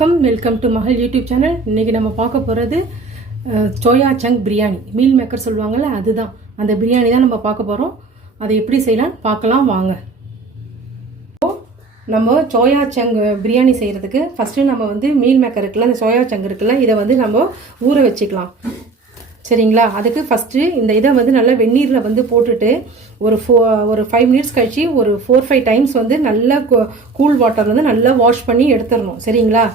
வணக்கம், welcome to மகள் YouTube channel. இன்றைக்கி நம்ம பார்க்க போகிறது soya chunk biryani. Meal maker சொல்லுவாங்கள்ல, அதுதான் அந்த பிரியாணி தான் நம்ம பார்க்க போகிறோம். அதை எப்படி செய்யலான்னு பார்க்கலாம் வாங்க. நம்ம சோயா சங்க் பிரியாணி செய்கிறதுக்கு ஃபஸ்ட்டு நம்ம மீல் மேக்கர் இருக்குல்ல, அந்த சோயா சங்க் இருக்குல்ல, இதை நம்ம ஊற வச்சுக்கலாம். சரிங்களா? அதுக்கு ஃபஸ்ட்டு இந்த இதை நல்லா வெந்நீரில் போட்டுட்டு ஒரு 5 மினிட்ஸ் கழிச்சு ஒரு 4-5 டைம்ஸ் நல்லா கூல் வாட்டர் நல்லா வாஷ் பண்ணி எடுத்துடணும். சரிங்களா?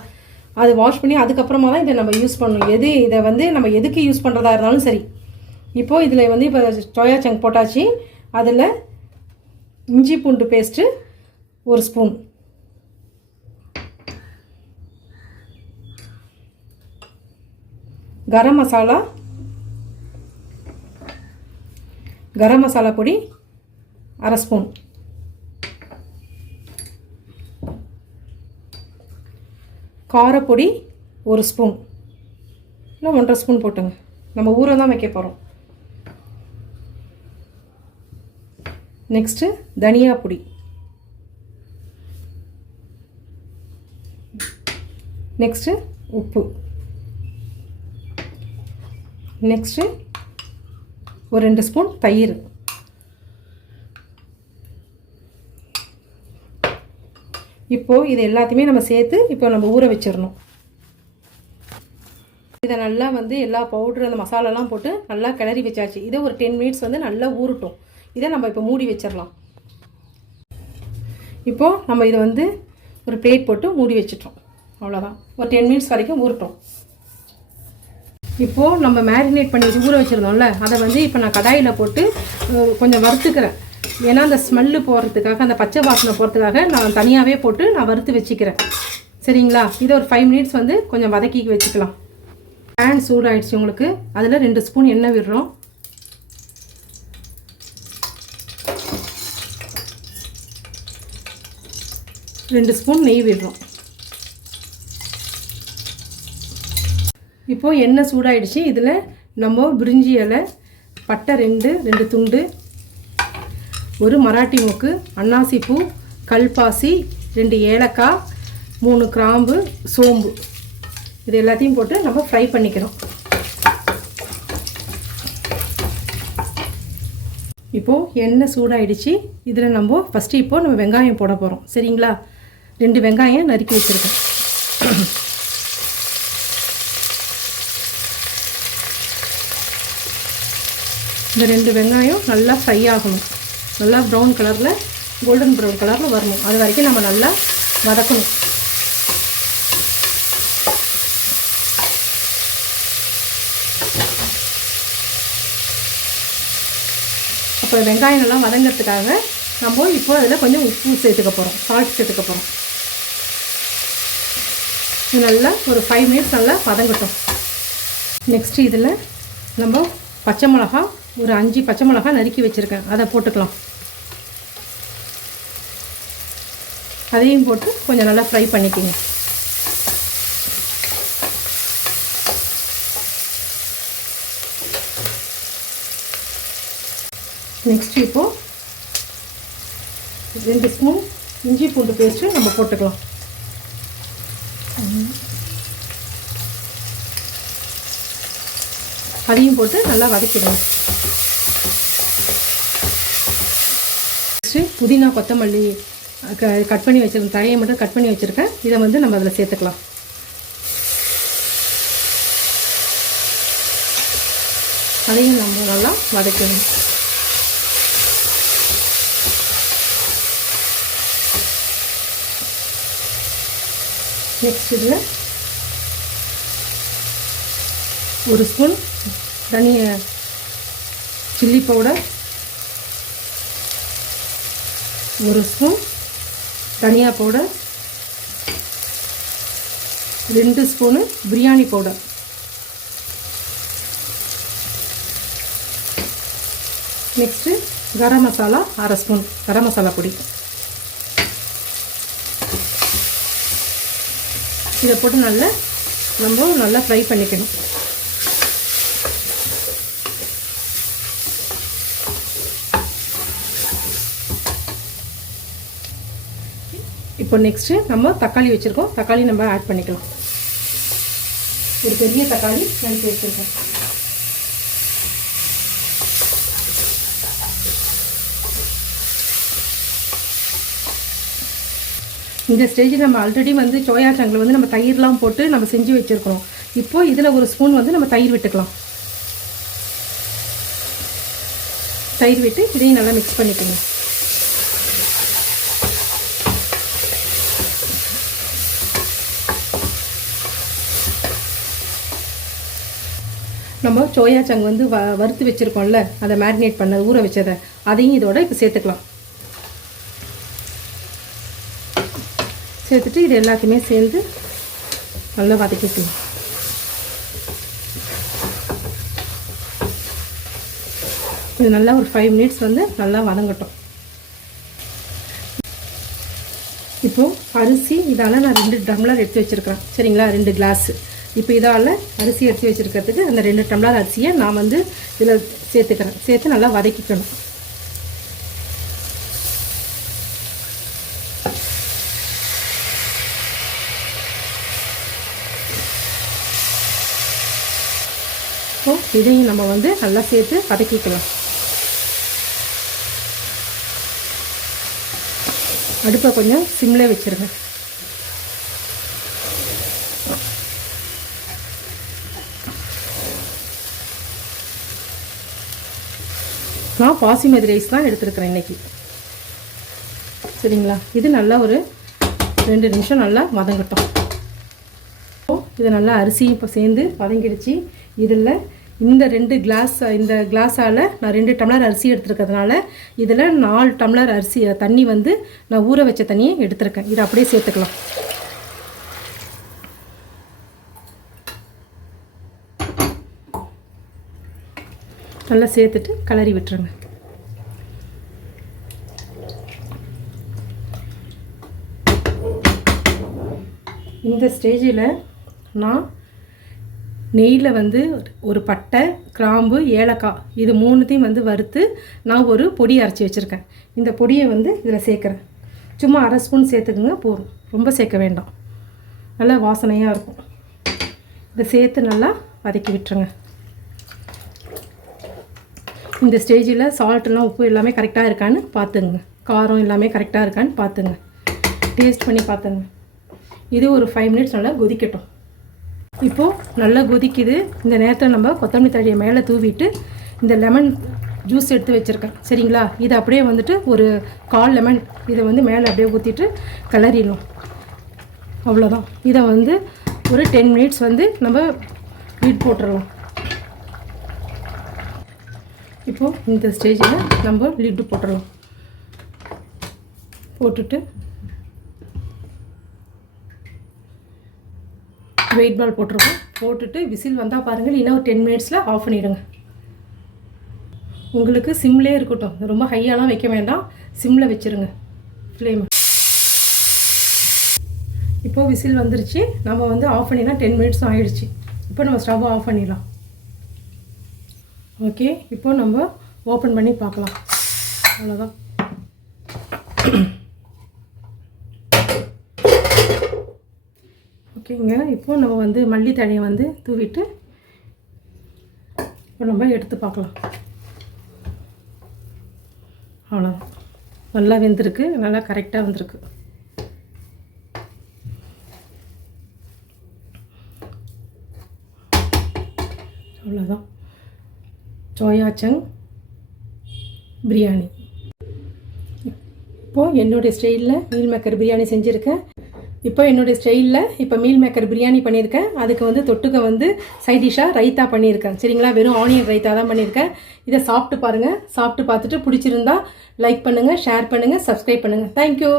அது வாஷ் பண்ணி அதுக்கப்புறமா தான் இதை நம்ம யூஸ் பண்ணணும். இதை நம்ம எதுக்கு யூஸ் பண்ணுறதா இருந்தாலும் சரி. இப்போது இதில் இப்போ சோயா சங்க் போட்டாச்சு. அதில் இஞ்சி பூண்டு பேஸ்ட்டு 1 ஸ்பூன், கரம் மசாலா பொடி 1/2 ஸ்பூன், காரப்பொடி 1 ஸ்பூன், இல்லை 1.5 ஸ்பூன் போட்டுங்க. நம்ம ஊற தான் வைக்க போகிறோம். நெக்ஸ்ட்டு தனியா பொடி, நெக்ஸ்ட்டு உப்பு, நெக்ஸ்ட்டு ஒரு 2 ஸ்பூன் தயிர். இப்போது இது எல்லாத்தையுமே நம்ம சேர்த்து நம்ம ஊற வச்சிடணும். இதை நல்லா எல்லா பவுட்ரு அந்த மசாலாலாம் போட்டு நல்லா கிளறி வச்சாச்சு. இதை ஒரு 10 மினிட்ஸ் நல்லா ஊறட்டும். இதை நம்ம இப்போ மூடி வச்சிடலாம். இப்போது நம்ம இதை ஒரு பிளேட் போட்டு மூடி வச்சிட்டோம். அவ்வளோதான். ஒரு 10 மினிட்ஸ் வரைக்கும் ஊறட்டும். இப்போது நம்ம மேரினேட் பண்ணி ஊற வச்சுருந்தோம்ல, அதை இப்போ நான் கடாயில் போட்டு கொஞ்சம் வறுத்துக்கிறேன். ஏன்னா அந்த ஸ்மெல்லு போகிறதுக்காக, அந்த பச்சை வாசனை போகிறதுக்காக நான் தனியாகவே போட்டு நான் வறுத்து வச்சுக்கிறேன். சரிங்களா? இதை ஒரு 5 மினிட்ஸ் கொஞ்சம் வதக்கி வச்சுக்கலாம். பேன் சூடாகிடுச்சு உங்களுக்கு. அதில் 2 ஸ்பூன் எண்ணெய் விடுறோம். ரெண்டு ஸ்பூன் நெய் விடுறோம். இப்போது எண்ணெய் சூடாயிடுச்சு. இதில் நம்ம பிரிஞ்சி இலை, பட்டை 2 துண்டு, ஒரு மராட்டி மொக்கு, அன்னாசி பூ, கல்பாசி, 2 ஏலக்காய், 3 கிராம்பு, சோம்பு, இது எல்லாத்தையும் போட்டு நம்ம ஃப்ரை பண்ணிக்கிறோம். இப்போது எண்ணெய் சூடாயிடுச்சு. இதில் நம்ம ஃபஸ்ட்டு நம்ம வெங்காயம் போட போகிறோம். சரிங்களா? 2 வெங்காயம் நறுக்கி வச்சுருக்கேன். இந்த 2 வெங்காயம் நல்லா ஃப்ரை ஆகணும். நல்லா ப்ரௌன் கலரில், கோல்டன் ப்ரௌன் கலரில் வரணும். அது வரைக்கும் நம்ம நல்லா வதக்கணும். அப்போ வெங்காயம் நல்லா வதங்கிறதுக்காக நம்ம இப்போ அதில் கொஞ்சம் உப்பு சேர்த்துக்க போகிறோம், சால்ட் சேர்த்துக்க போகிறோம். இது நல்லா ஒரு 5 மினிட்ஸ் நல்லா வதங்கட்டும். நெக்ஸ்ட்டு இதில் நம்ம பச்சை மிளகா, ஒரு 5 பச்சை மிளகா நறுக்கி வச்சுருக்கேன், அதை போட்டுக்கலாம். அதையும் போட்டு கொஞ்சம் நல்லா ஃப்ரை பண்ணிக்கோங்க. நெக்ஸ்ட் இப்போது 2 ஸ்பூன் இஞ்சி பூண்டு பேஸ்ட்டு நம்ம போட்டுக்கலாம். அதையும் போட்டு நல்லா வதக்கிடுங்க. புதினா, கொத்தமல்லி கட் பண்ணி வச்சுருக்கேன், தழையை மட்டும் கட் பண்ணி வச்சுருக்கேன். இதை நம்ம அதில் சேர்த்துக்கலாம். அதையும் நம்ம நல்லா வதக்கணும். நெக்ஸ்ட் இதில் 1 ஸ்பூன் தனியா சில்லி பவுடர், 1 ஸ்பூன் தனியா powder, 2 spoon biryani powder, next garam masala 1/2 spoon garam masala பொடி. இதை போட்டு நம்ம நல்லா ஃப்ரை பண்ணிக்கணும். இப்போ நெக்ஸ்ட்டு நம்ம தக்காளி வச்சுருக்கோம். தக்காளி நம்ம ஆட் பண்ணிக்கலாம். ஒரு பெரிய தக்காளி நறுக்கி வச்சுருக்கோம். இந்த ஸ்டேஜில் நம்ம ஆல்ரெடி வந்து சோயா சங்கில் வந்து நம்ம தயிர்லாம் போட்டு நம்ம செஞ்சு வச்சுருக்கோம். இப்போது இதில் ஒரு ஸ்பூன் வந்து நம்ம தயிர் விட்டுக்கலாம். தயிர் விட்டு இதையும் நல்லா மிக்ஸ் பண்ணிக்கணும். நம்ம சோயா சங்கு வந்து வறுத்து வச்சுருக்கோம்ல, அதை மேரினேட் பண்ண ஊற வச்சதை அதையும் இதோட இப்போ சேர்த்துக்கலாம். சேர்த்துட்டு இது எல்லாத்தையுமே சேர்ந்து நல்லா வதக்கிக்கலாம். இது நல்லா ஒரு 5 மினிட்ஸ் வந்து நல்லா வதங்கட்டும். இப்போது அரிசி இதால் நான் 2 டம்ளர் எடுத்து வச்சுருக்கேன். சரிங்களா, 2 கிளாஸு. இப்போ இதால் அரிசி எடுத்து வச்சுருக்கிறதுக்கு அந்த 2 டம்ளர் அரிசியை நான் வந்து இதில் சேர்த்துக்கிறேன். சேர்த்து நல்லா வதக்கிக்கணும். இப்போ இதையும் நம்ம வந்து நல்லா சேர்த்து வதக்கிக்கலாம். அடுப்பை கொஞ்சம் சிம்மில் வச்சுருங்க. நான் பாசிமதி ரைஸ் தான் எடுத்துருக்கிறேன் இன்றைக்கி. சரிங்களா, இது நல்லா ஒரு 2 நிமிஷம் நல்லா வதங்கட்டும். இது நல்லா அரிசி இப்போ சேர்ந்து வதங்கிடுச்சு. இதில் இந்த 2 கிளாஸ் இந்த கிளாஸால் நான் 2 டம்ளர் அரிசி எடுத்துருக்கிறதுனால இதில் 4 டம்ளர் அரிசி தண்ணி வந்து நான் ஊற வச்ச தண்ணியை எடுத்துருக்கேன். இதை அப்படியே சேர்த்துக்கலாம். நல்லா சேர்த்துட்டு கிளறி விட்டுருங்க. இந்த ஸ்டேஜில் நான் நெய்யில் வந்து ஒரு பட்டை, கிராம்பு, ஏலக்காய் இது 3த்தையும் வந்து வறுத்து நான் ஒரு பொடி அரைச்சி வச்சுருக்கேன். இந்த பொடியை வந்து இதில் சேர்க்குறேன். சும்மா 1/2 ஸ்பூன் சேர்த்துக்குங்க போதும், ரொம்ப சேர்க்க வேண்டாம். நல்லா வாசனையாக இருக்கும். இதை சேர்த்து நல்லா வதக்கி விட்டுருங்க. இந்த ஸ்டேஜில் சால்ட்டெல்லாம் உப்பு எல்லாமே கரெக்டாக இருக்கான்னு பார்த்துங்க. காரம் எல்லாமே கரெக்டாக இருக்கான்னு பார்த்துங்க. டேஸ்ட் பண்ணி பார்த்துங்க. இது ஒரு 5 மினிட்ஸ் நல்லா கொதிக்கட்டும். இப்போது நல்லா கொதிக்குது. இந்த நேரத்தில் நம்ம கொத்தமல்லி தழையை மேலே தூவிட்டு இந்த லெமன் ஜூஸ் எடுத்து வச்சுருக்கேன். சரிங்களா, இதை அப்படியே வந்துட்டு ஒரு 1/4 லெமன் இதை வந்து மேலே அப்படியே ஊற்றிட்டு கிளறிடணும். அவ்வளோதான். இதை வந்து ஒரு 10 மினிட்ஸ் வந்து நம்ம லிட் போட்டுடலாம். இப்போது இந்த ஸ்டேஜில் நம்ம லிட்டு போட்டுடலாம். போட்டுட்டு வெயிட் பால் போட்டிருக்கோம். போட்டுட்டு விசில் வந்தால் பாருங்கள். இன்னும் ஒரு 10 மினிட்ஸில் ஆஃப் பண்ணிவிடுங்க. உங்களுக்கு சிம்லேயே இருக்கட்டும், ரொம்ப ஹையாலாம் வைக்க வேண்டாம், சிம்மில் வச்சுருங்க ஃப்ளேம். இப்போது விசில் வந்துருச்சு. நம்ம வந்து ஆஃப் பண்ணினா 10 மினிட்ஸும் ஆகிடுச்சு. இப்போ நம்ம ஸ்டவ் ஆஃப் பண்ணிடலாம். ஓகே, இப்போது நம்ம ஓப்பன் பண்ணி பார்க்கலாம். அவ்வளோதான். ஓகேங்க, இப்போது நம்ம வந்து மல்லி தழையை வந்து தூவிட்டு இப்போ நம்ம எடுத்து பார்க்கலாம். அவ்வளோதான். நல்லா வெந்திருக்கு, நல்லா கரெக்டாக வந்திருக்கு. அவ்வளோதான். Soya chunk biryani. இப்போது என்னுடைய ஸ்டைலில் மீல் மேக்கர் பிரியாணி செஞ்சுருக்கேன். இப்போ என்னுடைய ஸ்டைலில் இப்போ மீல் மேக்கர் பிரியாணி பண்ணியிருக்கேன். அதுக்கு வந்து தொட்டுக்க வந்து சைட் டிஷ்ஷாக ரைத்தா பண்ணியிருக்கேன். சரிங்களா, வெறும் ஆனியன் ரைத்தா தான் பண்ணியிருக்கேன். இதை சாப்பிட்டு பாருங்கள். சாப்பிட்டு பார்த்துட்டு பிடிச்சிருந்தா லைக் பண்ணுங்கள், ஷேர் பண்ணுங்கள், சப்ஸ்கிரைப் பண்ணுங்கள். தேங்க்யூ.